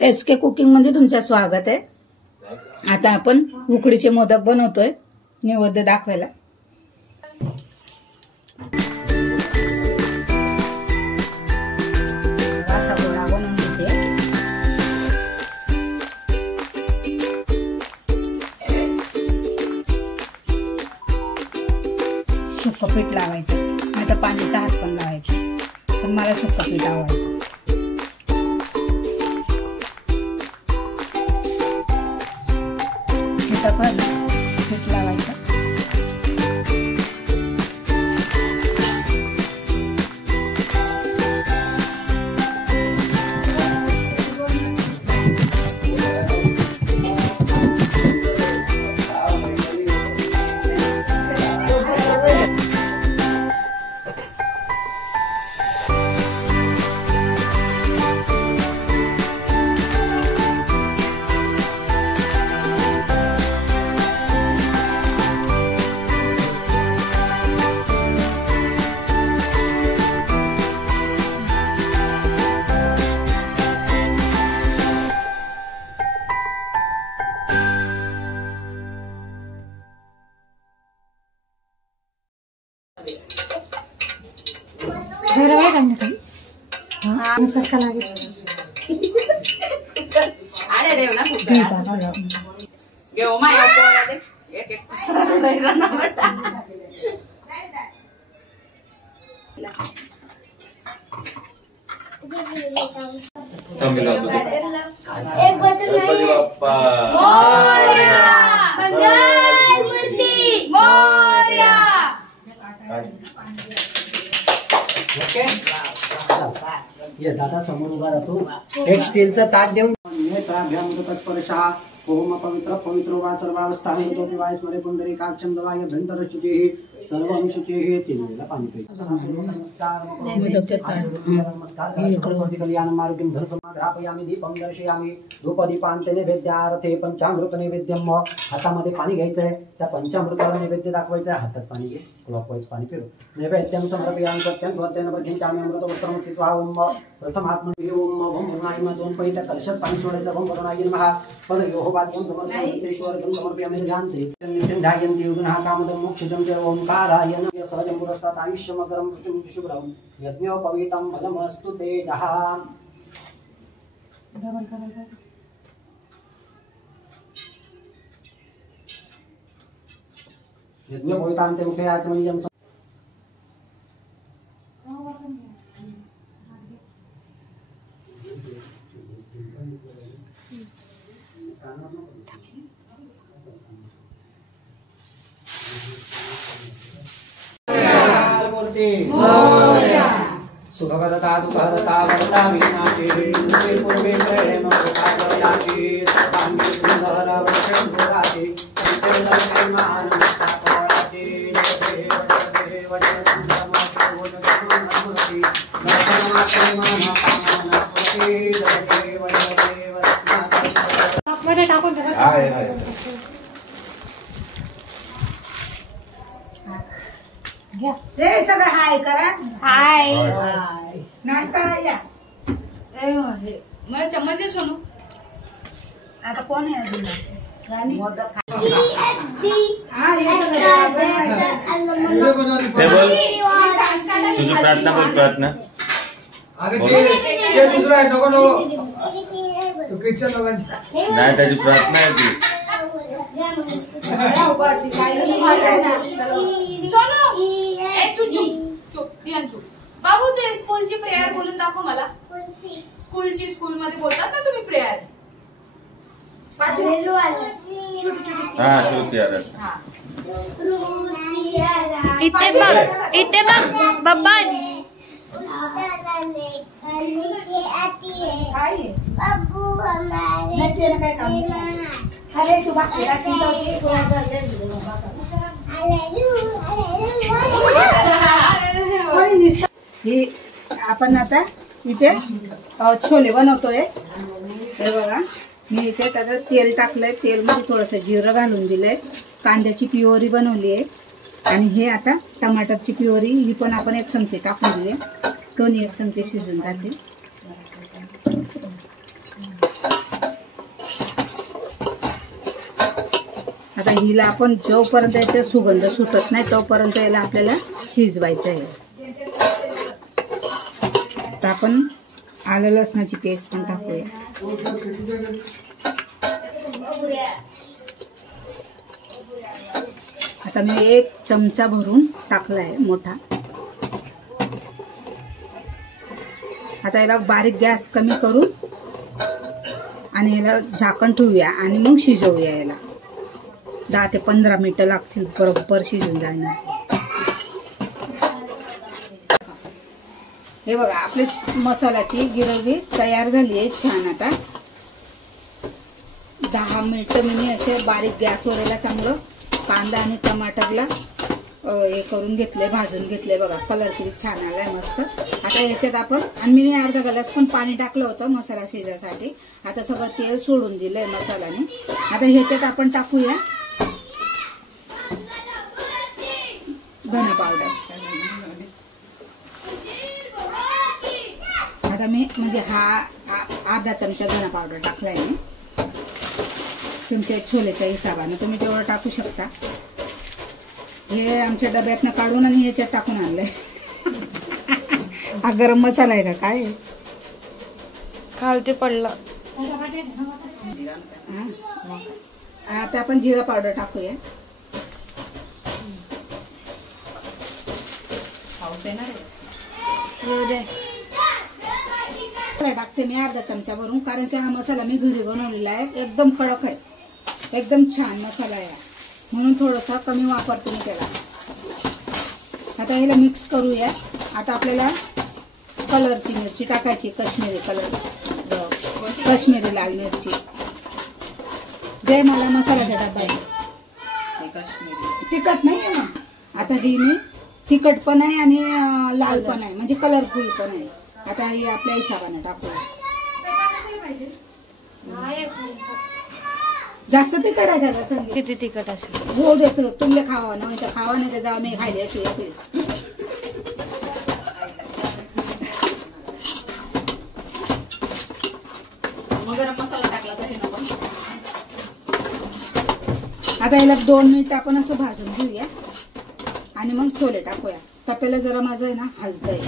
SK cooking मध्ये तुमचं स्वागत आहे। आता आपण उकडीचे मोदक बनवतोय नैवेद्य दाखवायला। असा गोळा बनवून घेते। सुक्क पीठ लावायचं, नाही तर पाण्याचा हात पण लावायचा, पण मला सुक्क पीठ आवडतं। पीठ लावायचं, ये दादा समोर उभा राहतो। एक स्टीलचं ताट देऊन नेत्राभ्यामृतस्पर्शा ओम पवित्र पवित्रो वा सर्वावस्थाने तो वायस्मरे पुंडरीकाक्षं दवाय भ्यंतर शुचिः सर्वं शुचिः तिन्नेला पाणी प्यायचं। नमस्कार कल्याणं आरोग्यं धर्ममाधापयामि दीपं दर्शयामि धूपदीपांते नैवेद्यार्थे पंचामृत नैवेद्यम। हातामध्ये पाणी घ्यायचंय, त्या पंचामृताला नैवेद्य दाखवायचं आहे। हातात पाणी घे, क्लॉकवाईज पाणी फिरव। नैवेद्यं समर्पयामि सत्यं वर्तेन प्रकिंचामि अमृतवस्त्रं स्थित्वा ओम प्रथमात्मने ओम ओम भुवनाय दोन पहिल्या कलशात पाणी सोडायचं। ओम भुवनाय नमः पदयोः वाद्यं समर्पयामि समर्पयामि ध्यानते नित्यं युगुनः कामदं मोक्षजं च ओंकाराय नमः। सहजं पुरस्तात् आयुष्यमकरं कृतिं शुभ्रं यज्ञोपवीतं फलमस्तु तेजः। यज्ञोपवीतान्ते मुखे आचमनीयं सुभगरता दुःखहरता वरदा विनाशे पूर्वे प्रेम प्रकाशयाति सतांगे सुंदर वर्षं भुराति नित्यं मानवता कोराति देव वचनमूर्ति नमस्ते मानवतामनपुति देव मध्ये टाकून दे। हाय हाय रे सगळं हाय करा। हाय नाश्ता या। मला चम्मच दे सोनू। आता कोण आहे तुला? राणी तुझी प्रार्थना बोल, प्रार्थना। ते दुसरा आहे नको नको किचन नको नाही, त्याची प्रार्थना आहे ती। सोनू ए तू चुप चुप ध्यान चुप। बाबू ते स्कूलची प्रेयर बोलून दाखव मला। स्कूलची स्कूल मध्ये बोलतात ना तुम्ही प्रेयर। हाँ श्रुति आला। इथे बघ बब्बा। अरे तू बाकी ही आपण आता इथे छोले बनवतोय। हे बघा, मी इथे त्यात तेल टाकलंय, तेल मध्ये थोडंसं जिरं घालून दिलंय, कांद्याची प्युरी बनवली आहे आणि हे आता टमाटरची प्युरी ही पण आपण एक चमचे टाकून दिली, दोन्ही एक चमचे शिजून घातले। आता हिला आपण जोपर्यंत याचा सुगंध सुटत नाही तोपर्यंत याला आपल्याला शिजवायचं आहे. आता आपण आलं लसणाची पेस्ट पण टाकूया. आता मी 1 चमचा भरून टाकला आहे मोठा. आता याला बारीक गॅस कमी करून आणि याला झाकण ठेवूया आणि मग शिजवूया. याला 10 ते 15 मिनिटं लागतील बरोबर शिजून जाणार. हे बघा आपली मसाल्याची गिरवी तयार झाली आहे छान. आता 10 मिनिटं मी असे बारीक गॅसवर याला चांगलं कांदा आणि टमाटरला हे करून घेतले, भाजून घेतले. बघा कलर किती छान आलाय मस्त. आता याच्यात आपण आणि मी अर्धा ग्लास पण पाणी टाकलं होतं मसाला शिजायसाठी. आता सगळं तेल सोडून दिलंय मसाल्याने. आता ह्याच्यात आपण टाकूया धने पावडर. आता मी म्हणजे हा अर्धा चमचा धना पावडर टाकलाय मी. तुमच्या छोलेच्या हिसाबाने तुम्ही तेवढं टाकू शकता. हे आमच्या डब्यातनं काढून आणि ह्याच्यात टाकून आणलंय. हा गरम मसाला आहे का काय? खालती पडलं. आता आपण जिरा पावडर टाकूया. टाकते मी अर्धा चमचा भरून, कारण की हा मसाला मी घरी बनवलेला आहे. एकदम कडक आहे, एकदम छान मसाला आहे, म्हणून थोडासा कमी वापरते मी त्याला. आता ह्याला मिक्स करूया. आता आपल्याला कलरची मिरची टाकायची, काश्मीरी लाल मिरची. दे मला मसाल्याचा डबा. तिखट नाही आहे ना. आता ही मी तिखट पण आहे आणि लाल पण आहे, म्हणजे कलरफुल पण आहे. आता ही आपल्या हिशोबाने टाकूया. जास्त तिखट आहे का? सांग किती तिखट असेल? गोड येतं तुमले खावा ना, म्हणजे खावा नाही तर जावा मी खायला असू. गरम मसाला टाकला तरी नको. आता याला 2 मिनिट आपण असं भाजून घेऊया आणि मग छोले टाकूया. तपेला जरा माझं आहे ना हलतंय.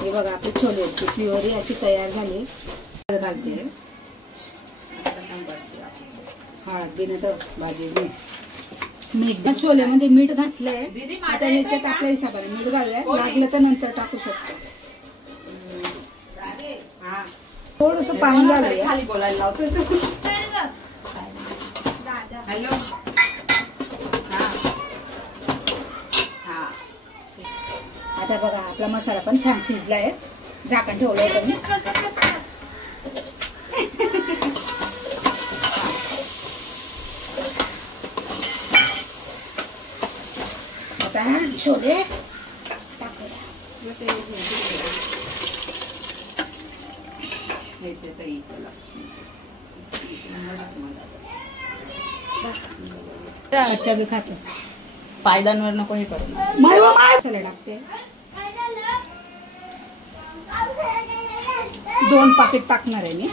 हे बघा आपली छोलेची प्युरी अशी तयार झाली. घालते हळद बिन तर भाजी मीठ. छोल्यामध्ये मीठ घातलंय. आता ह्याच्यात आपल्या हिशोबाने मीठ घालूया. लागलं तर नंतर टाकू शकतो. थोडस पाणी घालूया. खाली बोलायला लावतो. हॅलो. आता बघा आपला मसाला पण छान शिजलाय. झाकण ठेवलंय तुम्ही. आता छोले टाकूया. अच्छा बी खाते. पायदानवर नको हे करू. मसाला टाकते. 2 पाकिट टाकणार आहे मी.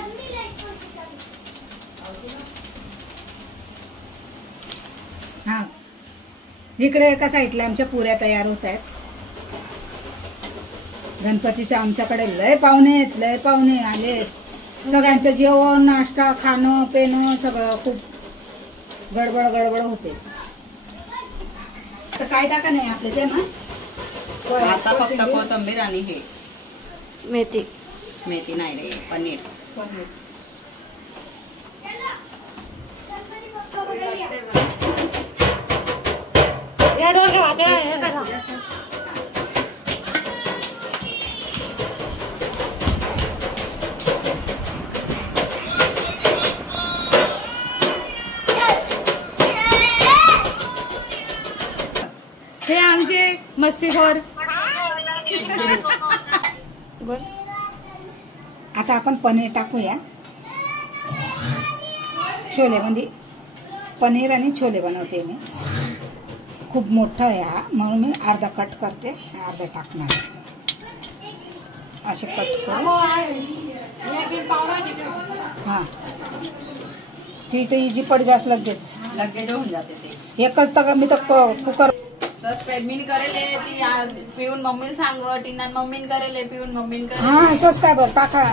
हा इकडे एका साईडला आमच्या पुऱ्या तयार होत आहेत. गणपतीच्या आमच्याकडे लय पाहुणे आले. सगळ्यांचं जेवण नाश्ता खाणं पिणं सगळं खूप गडबड होते. तर काय टाका नाही आपले ते ना. आता फक्त कोथिंबीर आणि हे मेथी नाही रे, पनीर. हे आमचे मस्तीखोर. आता आपण पनीर टाकूया. छोले म्हणजे पनीर आणि छोले बनवते मी. खूप मोठा आहे हा, म्हणून मी अर्धा कट करते, अर्धा टाकणार. असे कट करू. हा ती तर इजी पड जास लगेच होऊन जाते ते एकच तर मी तर कुकर सबस्क्राईब करेले ती पिऊन मम्मीला सांग टीना मम्मीन करेले पिऊन मम्मीन हा करेले सबस्क्रायबर टाका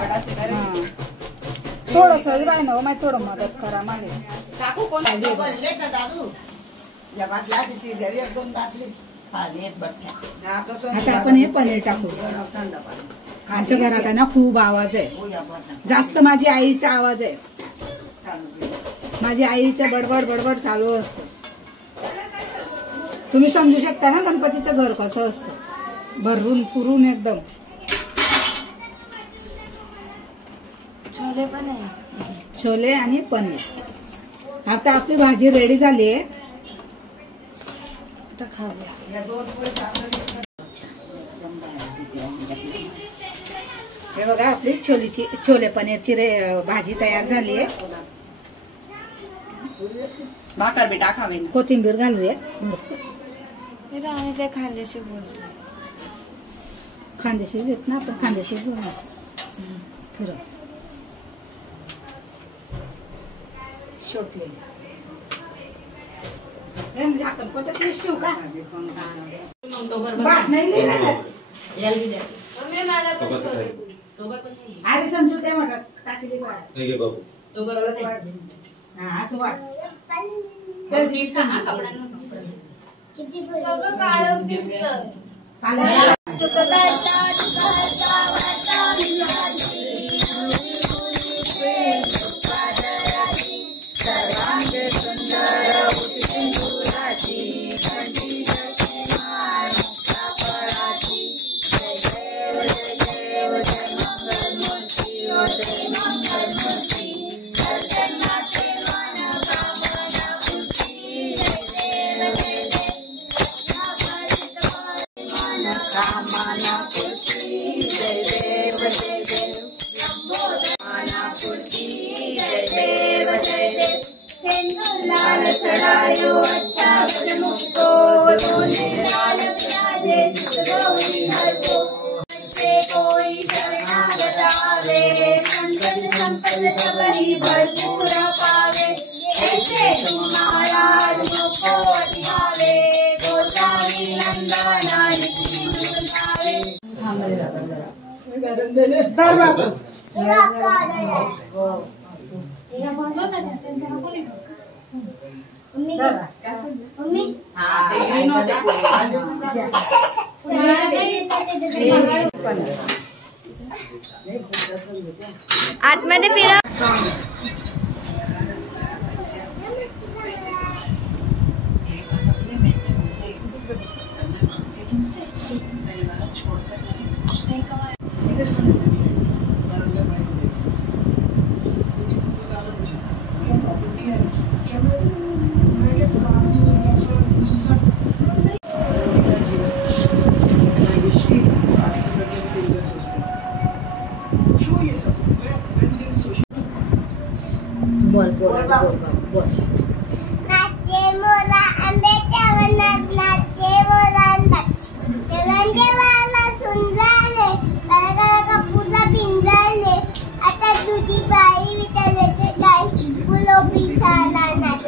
थोडस राही ना माहिती थोडं मदत करा मला काकू कोण आता आपण हे पनीर टाकू आमच्या घरात आहे ना खूप आवाज आहे जास्त माझी आईचा आवाज आहे माझी आईचं बडबड बडबड चालू असतं तुम्ही समजू शकता ना गणपतीचं घर कसं असतं भरून पुरून एकदम छोले आणि पनीर आता आपली भाजी रेडी झाली आहे हे बघा आपली छोले पनीरची भाजी तयार झाली आहे भाकर बी टाकावे कोथिंबीर घालूया खाल्ल्याशी बोलतो खांदेशी देत ना आपण खांदेशी बोलू फिरव शोटलेली झाकण कोणतं पीस ठेवू का भात नाही लिहिलं अरे समजू ते म्हटलं टाकली असं वाट सगळं काळं दिसतं आतमध्ये फिरा बोल बोल बोल बोल नाचे मोला आंब्याच्या वनात नाचे मोला देवाला सुंदरले का पूजा पिंजरले आता तुझी बाई विचारले जाई फुलं पिसाला नाच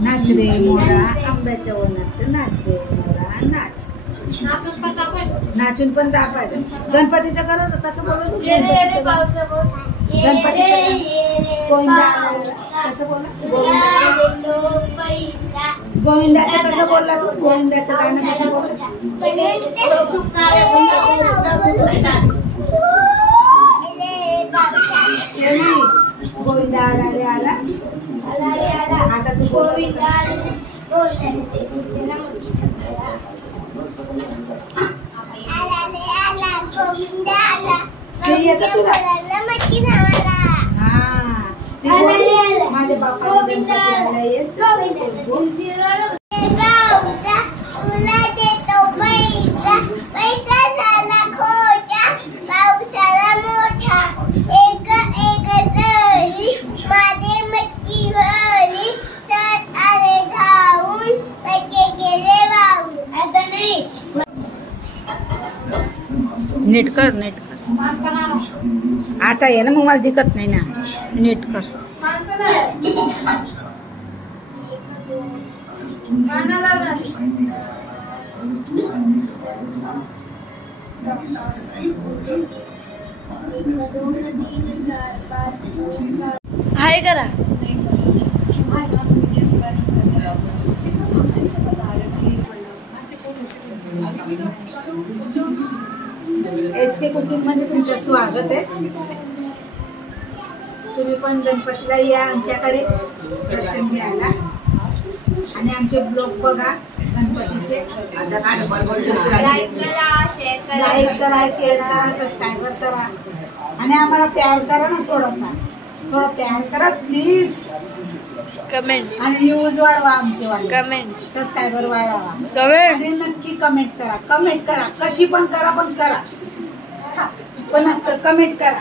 नाच रे मोरा आंब्याच्या वनात नाच रे मोरा नाच नाचून पण दापायचं गणपतीचं करत कसं बोलू कसं बोला गोविंदाचं कसं बोलला तू गोविंदाचं गाणं कसं बोलला गोविंदा आला रे आला आता तू गोविंदा माझ्या बापा पैसा झाला खोटा पावसाला मोठा एक एक तरी माझे मटकी भरली सर आले धावून पैके गेले वाहून आता नाही नीट कर आता ये ना मग मला दिकत नाही ना नीट कर हाय करा. SK कुकिंग मध्ये तुमचं स्वागत आहे. तुम्ही पण गणपतीला या आमच्याकडे दर्शन घ्यायला आणि आमचे ब्लॉग बघा गणपतीचे. लाईक करा, शेअर करा, सबस्क्राईबर करा आणि आम्हाला प्यार करा ना, थोडा प्यार करा प्लीज. कमेंट आणि व्ह्यूज वाढवा आमचे वाले, कमेंट सबस्क्रायबर वाढवा कमेंट आणि नक्की कमेंट करा, कशी पण करा पण करा, पण कमेंट करा.